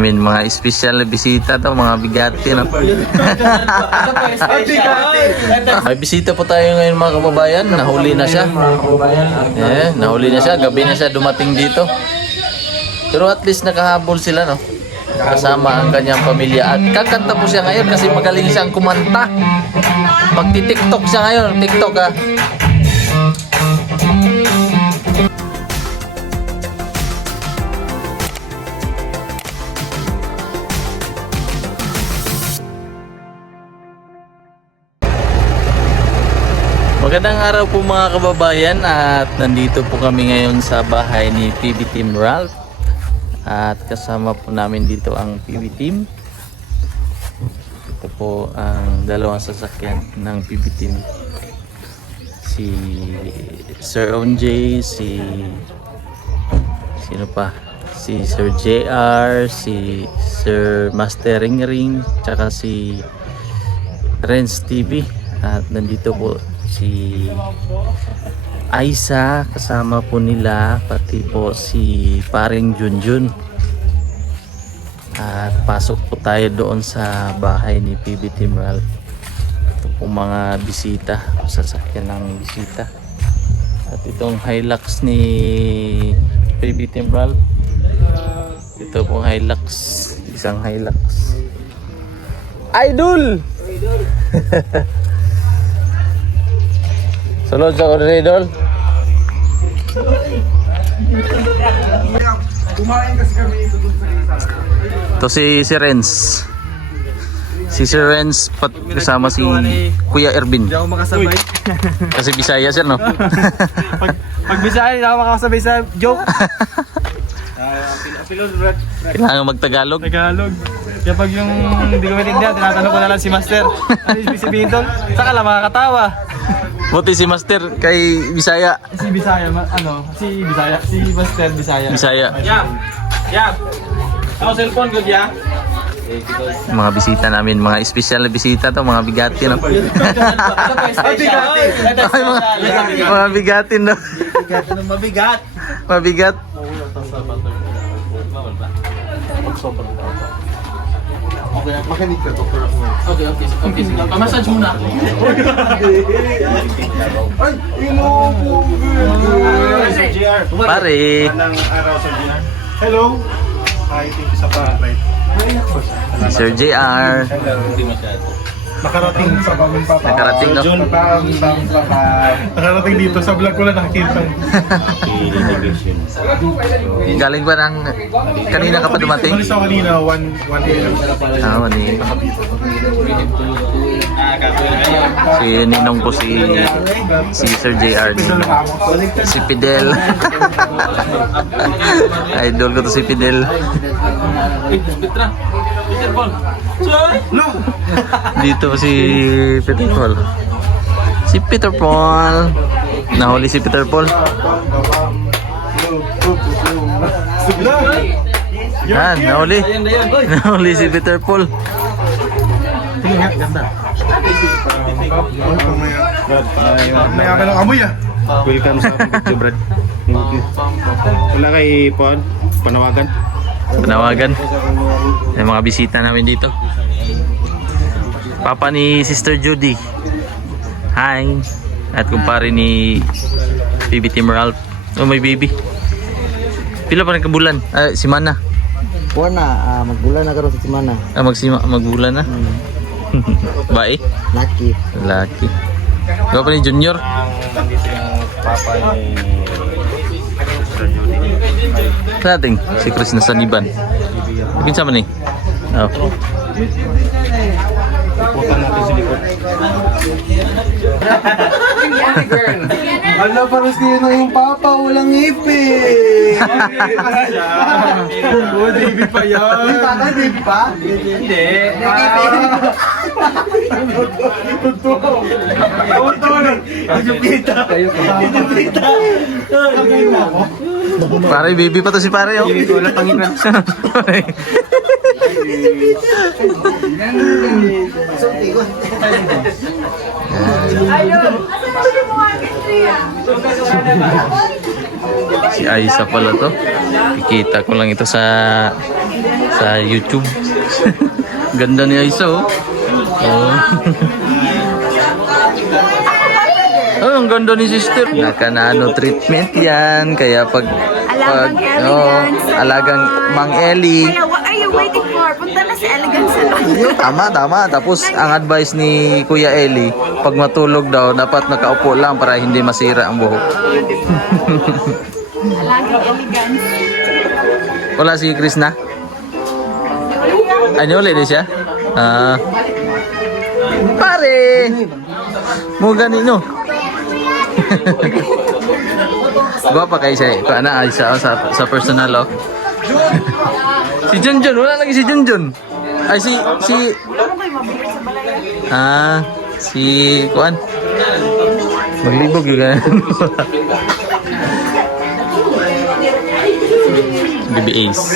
Mga espesyal na bisita to, mga bigati no? May bisita po tayo ngayon mga kababayan. Nahuli na siya. Nahuli na siya. Gabi na siya dumating dito. Pero at least nakahabol sila no? Kasama ang kanyang pamilya. At kakanta po siya ngayon kasi magaling siyang kumanta. Magti-tiktok siya ngayon. TikTok ha. Magandang araw po mga kababayan at nandito po kami ngayon sa bahay ni PB Team Ralph at kasama po namin dito ang PB Team. Ito po ang dalawang sasakyan ng PB Team, si Sir Onjay, si Sir JR, si Sir Master Ring Ring, tsaka si Renz TV. At nandito po si Aisa, kasama po nila, pati po si paring Junjun. At pasok po tayo doon sa bahay ni PB Team Ralph. Ito po mga bisita, sasakyan ng bisita. At itong Hilux ni PB Team Ralph. Ito po Hilux, isang Hilux. Idol! Sulod sa corridor. Ito si Renz. Si Sir Renz kasama si Kuya Ervin. Hindi ako makasabay. Kasi Bisaya sir no? Pag Bisaya, hindi ako makasabay sa joke. Kailangan mag-Tagalog. Tagalog. Kaya pag yung hindi ko maintindihan, tinatanong ko na lang si Master. Ano yung sabihin doon? Saka lang makakatawa. Buti si Master kay Bisaya. Si Master Bisaya. Bisaya. Yap. Ako cellphone ko diya. Mga bisita namin, mga espesyal na bisita to, mga bigati no. Mga bigati no. Mabigat. Mabigat. Makinig ka to. Okay. Sige. Pamassage muna ako. Ay, JR. Pare. Anong araw sa JR? Hello. Hi, thank you sa pag-invite. Sir JR. Nakarating sa pamilya. Nakarating no. Nakarating dito sa vlog ko lang nakikita. Galing ba ng kanina ka pa dumating? Umalis ako kanina, 1 a.m. Mani. Si Ninong ko si Sir JR. Si Fidel. Idol ko to si Fidel. Dito si Peter Paul. Si Peter Paul. Nahuli si Peter Paul. Yan, nahuli. Nahuli si Peter Paul. Maya ka ng amoy ah. Welcome sa video, Brad. Wala kay panawagan. Panawagan. May mga bisita namin dito. Papa ni Sister Judy. Hi. At kumpare ni PB Team Ralph. Oh, may baby. Pila pa rin kabulan? Si Mana. Warna, magbulan na karon sa semana. Magbulan na. Bae? Lucky. Lucky. Gapa pa ni Junior? Papa ni Sa ating si Chris na Saniban. Mungkin sama nih. Oh. iputan natin sa likod. Ano paros kayo na yung papa, walang ngipin. Baby pa yan. Hindi pa, hindi pa. Hindi. Pare, baby pa to si pare oh. Wala panginan. Si Aisa pala to. Kikita ko lang ito sa sa YouTube. Ganda niya isa oh. Oh. Oh, ang ganda ni sister. Naka-nano treatment yan. Kaya pag alagang Mang Eli. Kaya what are you waiting for? Punta na sa Elegant Salon. Tama. Tapos ang advice ni Kuya Eli, pag matulog daw, dapat nakaupo lang para hindi masira ang buhok. Alagang Elegant. Wala si Chris na? Ano ulit siya? Pare! Mo ganino. Gwapa kayo siya. Kung ana ay sa personal oh. Si Junjun, wala lagi si Junjun. Ay si si Kuan. Maglibog juga. Baby Ace.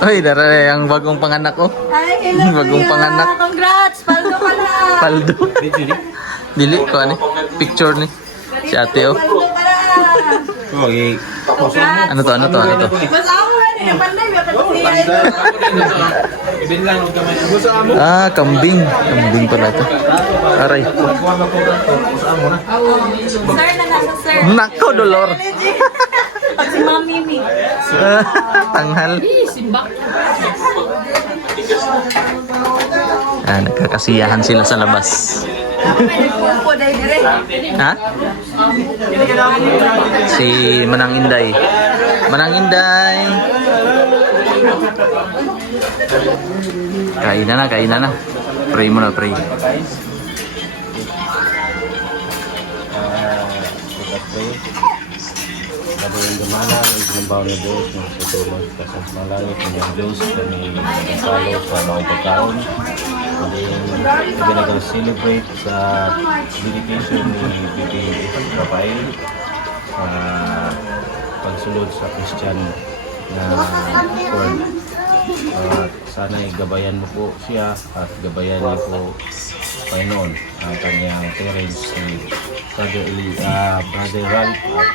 Ay, dara yung bagong panganak ko. Ay, hello Bagong kuya. panganak. Congrats! Paldo ka na! Paldo. Dili ko ani. Picture ni. Si ate oh. Paldo ka na! Okay. Congrats! Ano to? Mas ako nga din. Panday, Kambing. Kambing pala to. Aray. Sir na nasa sir. Nako, dolor. Pag si Mami Mi. Tanghal. Nagkakasiyahan sila sa labas. Nagpupo dahil dire. Ha? Si Manang Inday. Manang Inday. Kain na. Pray mo na, pray. Bago yung gamana, ang pinambaw ng Diyos, ng sa tulong, kasang malangit ng Diyos, kami follow sa mga pagkaon. And then, we're gonna celebrate sa dedication ni Bibi Rafael sa pagsulod sa Christian na word. At sana'y gabayan mo po siya at gabayan niyo po Panginoon ang kanyang parents si Brother Ralph at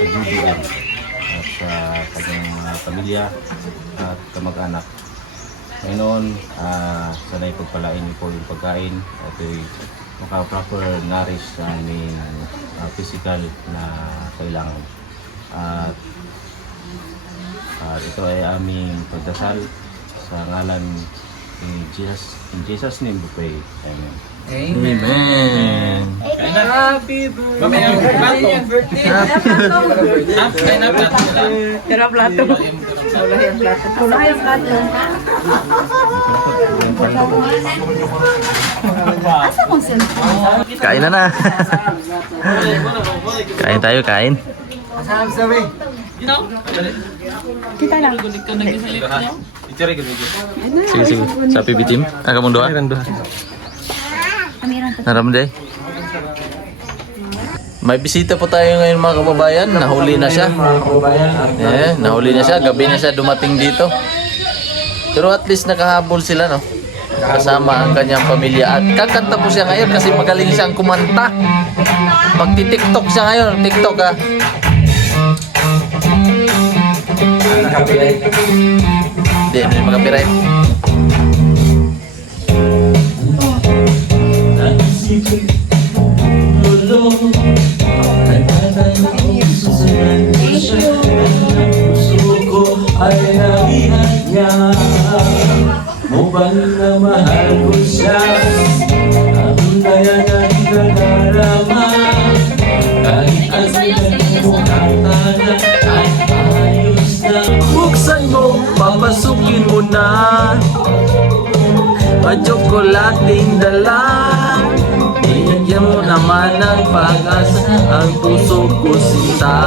Judian at sa kanyang mga pamilya at kamag-anak. Panginoon, sana'y pagpalain niyo po yung pagkain at maka-proper nourish sa aming physical na kailangan. At ito ay aming pagdasal sa ngalan ni Jesus. In Jesus' name we pray. Amen. Amen. Tira plato. Wala yung plato. Asa kong cellphone? Kain na. Kain tayo, kain. Kita lang. Sige. Sa PB team. Kamu doa? Naram day. May bisita po tayo ngayon mga kababayan. Nahuli na siya. Nahuli na siya. Gabi na siya dumating dito. Pero at least nakahabol sila, no? Kasama ang kanyang pamilya. At kakanta po siya ngayon kasi magaling siyang kumanta. Magti-tiktok siya ngayon. TikTok ah. Hindi makapiright. Ay nalihan niya, mubang na mahal ko siya. Ang daya na ikadarama, kahit ang mukha ay ayos na. Buksan mo, papasukin mo na. Pa-tsokolating dala. Bigyan mo naman ng pag-asa ang puso ko sinta.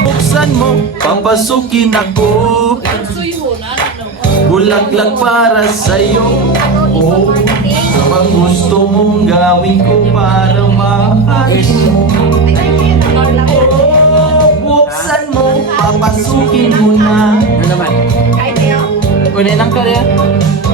Buksan mo, papasukin ako. Bulaklak para sa'yo. Oh, kapag gusto mong gawin ko para mahalin mo. Oh, buksan mo, papasukin mo na. Pwede nang ka rin.